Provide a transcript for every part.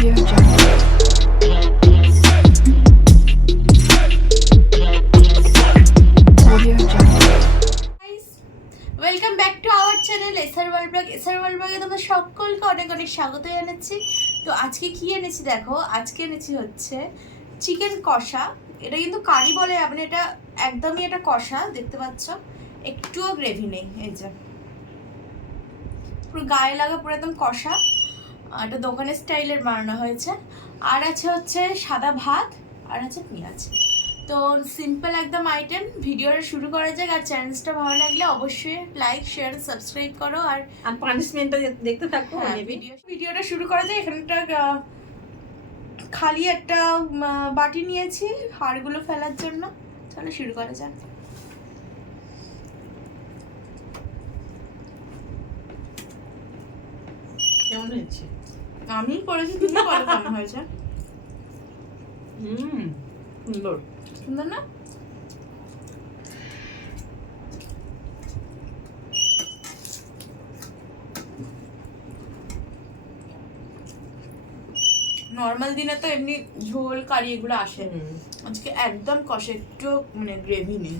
Audio Jungle. Audio Jungle. Welcome back to our channel SR world blog. SR world ব্লগে তোমাদের সকলকে অনেক অনেক স্বাগত জানাচ্ছি। তো আজকে কি এনেছি দেখো, আজকে এনেছি হচ্ছে চিকেন কষা। এটা কিন্তু কারি বলে, আপনি এটা একদমই এটা কষা, দেখতে পাচ্ছ একটুও গ্রেভি নেই, এই যে পুরো গায়ে লাগা, পুরো একদম কষা। এটা দোকানের স্টাইলের বানানো হয়েছে। আর আছে হচ্ছে সাদা ভাত, আর আছে পেঁয়াজ। তো সিম্পল একদম আইটেম। ভিডিওটা শুরু করা যাক। আর চ্যানেলটা ভালো লাগলে অবশ্যই লাইক শেয়ার সাবস্ক্রাইব করো। আর পানিশমেন্টটা দেখতে থাকো। ভিডিওটা শুরু করা যায়। এখানে একটা খালি একটা বাটি নিয়েছি হাড়গুলো ফেলার জন্য। চলো শুরু করা যাক। কেমন হয়েছে? আমি করেছি, তুমি বলো কেমন হয়েছে? সুন্দর সুন্দর না? নর্মাল দিনে তো এমনি ঝোল কারি এগুলো আসে, আজকে একদম কষে, একটু মানে গ্রেভি নেই।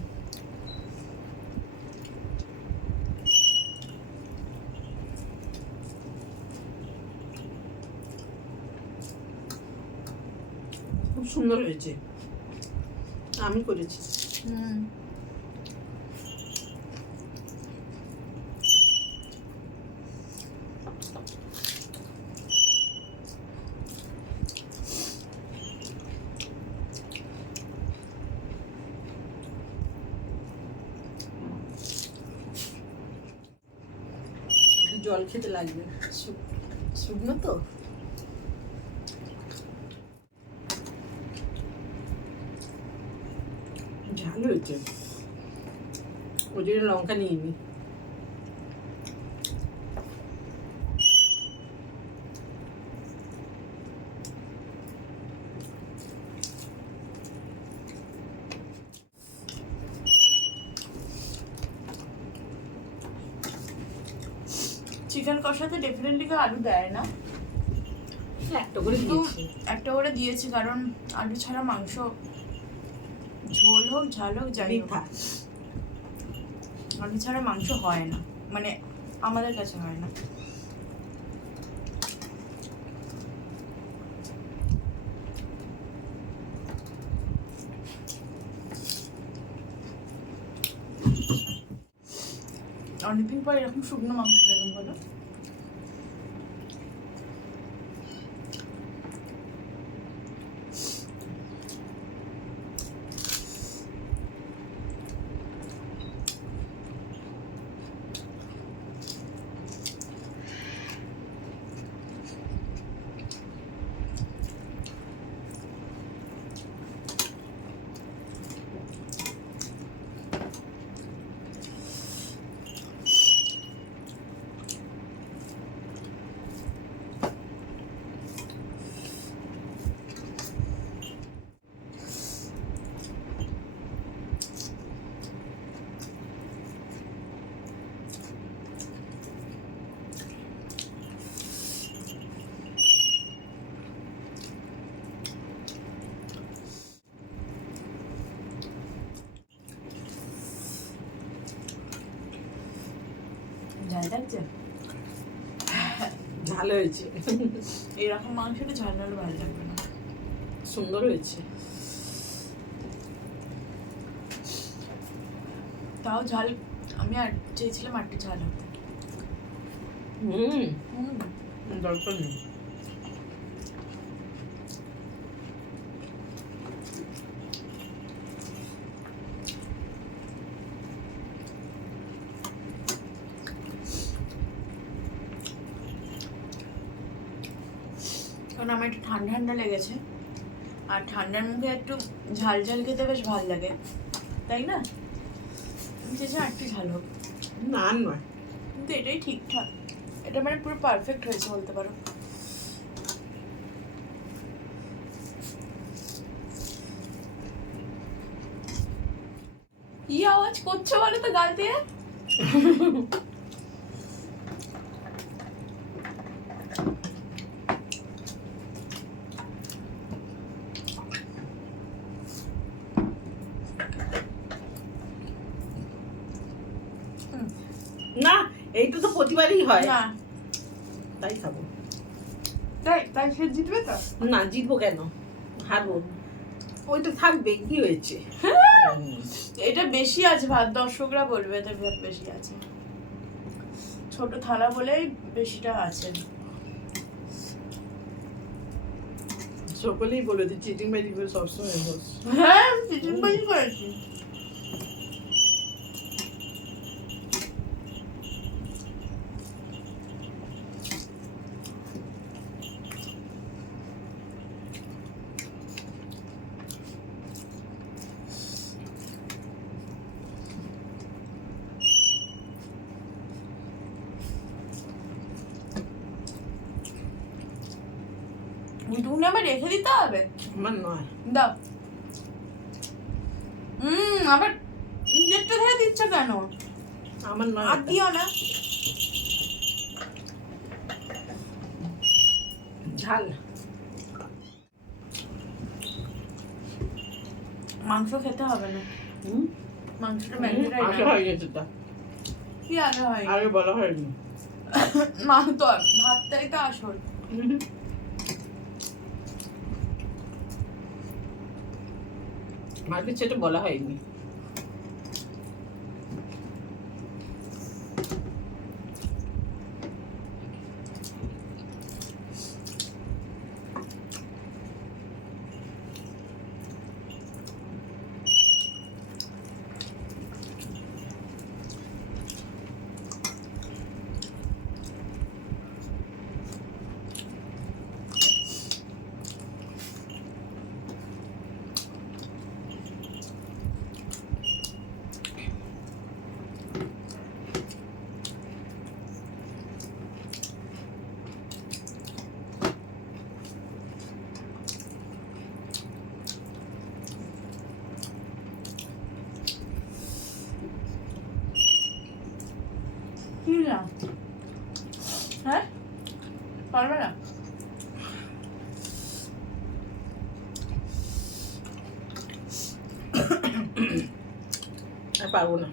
খুব সুন্দর হয়েছে, আমি করেছি। জল খেতে লাগবে, শুকনো তো। ঝাল হয়েছে, ওই জন্য লঙ্কা নিয়ে নি। চিকেন কষাতে ডেফিনেটলি কেউ আলু দেয় না, একটা করে দিয়েছি। একটা করে দিয়েছি কারণ আলু ছাড়া মাংস ঝোল হোক ঝাল হোক যাই হোক, আলু ছাড়া মাংস হয় না, মানে আমাদের কাছে হয় না। অনেকদিন পর এরকম শুকনো মাংস এরকম বলো। ঝাল লাগছে, ঝাল হয়েছে। এরকম মাংসটা ঝাল হলে ভালো লাগবে না। সুন্দর হয়েছে, তাও ঝাল আমি আর চেয়েছিলাম একটু ঝাল হতে। দরকার নেই। কারণ আমার একটু ঠান্ডা ঠান্ডা লেগেছে, আর ঠান্ডার মুখে একটু ঝাল ঝাল খেতে বেশ ভালো লাগে, তাই না? আমি চেয়েছিলাম একটু ঝাল হোক, না নয়, কিন্তু এটাই ঠিকঠাক। এটা মানে পুরো পারফেক্ট হয়েছে বলতে পারো। কি আওয়াজ করছো বলো তো গাল দিয়ে? এইটা তো প্রতিবারই হয়, না তাই খাবো। তাই সে জিতবে তো। না, জিতবো কেন, হারবো। ওই তো থাকবে, কি হয়েছে? এটা বেশি আছে ভাত, দর্শকরা বলবে এটা ভাত বেশি আছে, ছোট থালা বলেই বেশিটা আছে। সকলেই বলে যে চিটিং বাজি করে সবসময় বস। হ্যাঁ চিকেন বাজি করেছি। ওইটুকুনি আমার রেখে দিতে হবে। আমার নয়। দাও। আবার যেটা ধরে দিচ্ছ কেন? আমার নয়। আর দিও না। ঝাল। মাংস খেতে হবে না। মাংসটা ম্যারিনেট আগে হয়ে গেছে তা। কি আগে হয়? আগে বলা হয়নি। মা তো ভাতটাই তো আসল। আগে সেটা বলা হয়নি। কি না? হ্যাঁ? পারবে না? আর পারবো না।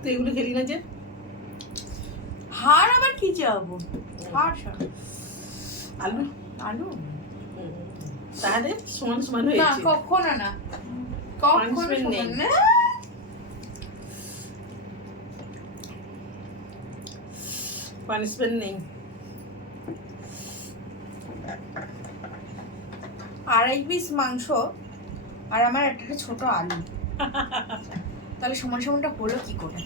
তো এগুলো খেলি না যে? হার আবার কি যাবো? হার সব। আলু আলু? তাহলে সমান সমান না হয়েছে। কখনো না। কখনো Punishment নেই। সমান না। পানিশমেন্ট নেই। আড়াই পিস মাংস আর আমার একটা ছোট আলু, তাহলে সমান সমানটা হলো কি করে?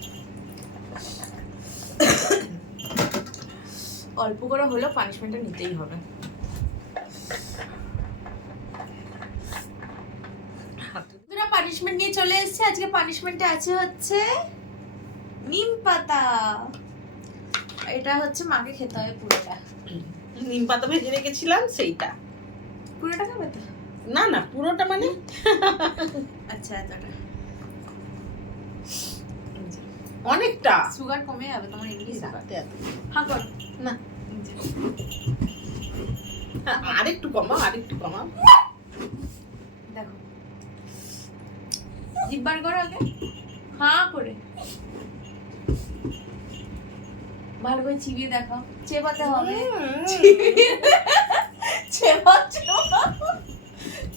অল্প করে হলেও পানিশমেন্টটা নিতেই হবে। তোরা পানিশমেন্ট নিয়ে চলে এসেছে। আজকে পানিশমেন্টে আছে হচ্ছে নিম পাতা। এটা হচ্ছে মাকে খেতে হবে পুরোটা। নিম পাতা ভেজে রেখেছিলাম সেইটা। পুরোটা খাবে তো? না না, পুরোটা মানে আচ্ছা এতটা অনেকটা। সুগার কমে যাবে তোমার এমনি সুগার। রাতে এত। হ্যাঁ কর। না, আরেকটু কমাও, আরেকটু কমাও। দেখো জিব্বার করো আগে, হ্যাঁ করে ভালো করে চিবিয়ে দেখাও। চেবাতে হবে,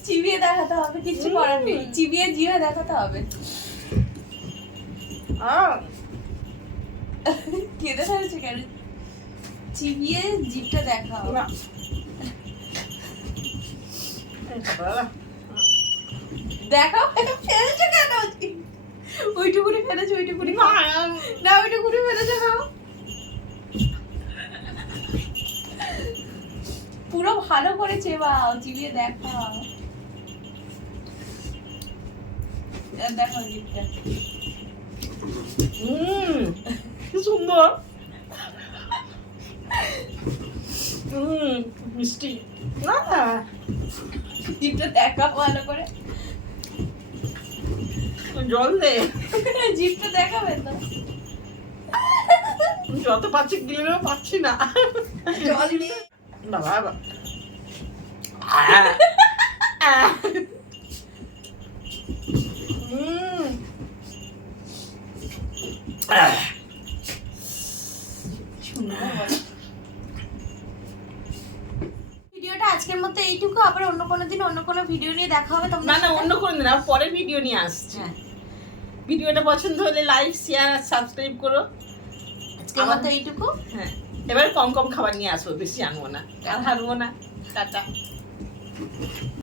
চিবিয়ে দেখাতে হবে, কিছু করার নেই। চিবিয়ে জিভে দেখাতে হবে। কেঁদে ফেলছে কেন? চিবিয়ে জিভটা দেখাও। দেখাও ফেলেছো কেন? ওইটুকুনি ফেলেছো, ওইটুকুনি না, ওইটুকুনি ফেলেছো খাও। পুরো ভালো করে চেবাও, চিবিয়ে দেখাও। দেখো জিভটা কি সুন্দর। মিষ্টি। না জিভটা দেখাও ভালো করে। জল দে। জিভটা দেখাবে তো। যত পাচ্ছি গিলে পাচ্ছি না। জল দিয়ে বাবা আজকের মতো এইটুকু, আবার অন্য কোনো দিন অন্য কোনো ভিডিও নিয়ে দেখা হবে না তোমরা। না, অন্য কোনো দিন আর পরে ভিডিও নিয়ে আসছি। হ্যাঁ, ভিডিওটা পছন্দ হলে লাইক শেয়ার আর সাবস্ক্রাইব করো। আজকের মতো এইটুকু। হ্যাঁ, এবার কম কম খাবার নিয়ে আসবো, বেশি আনবো না, আর হারবো না। টাটা।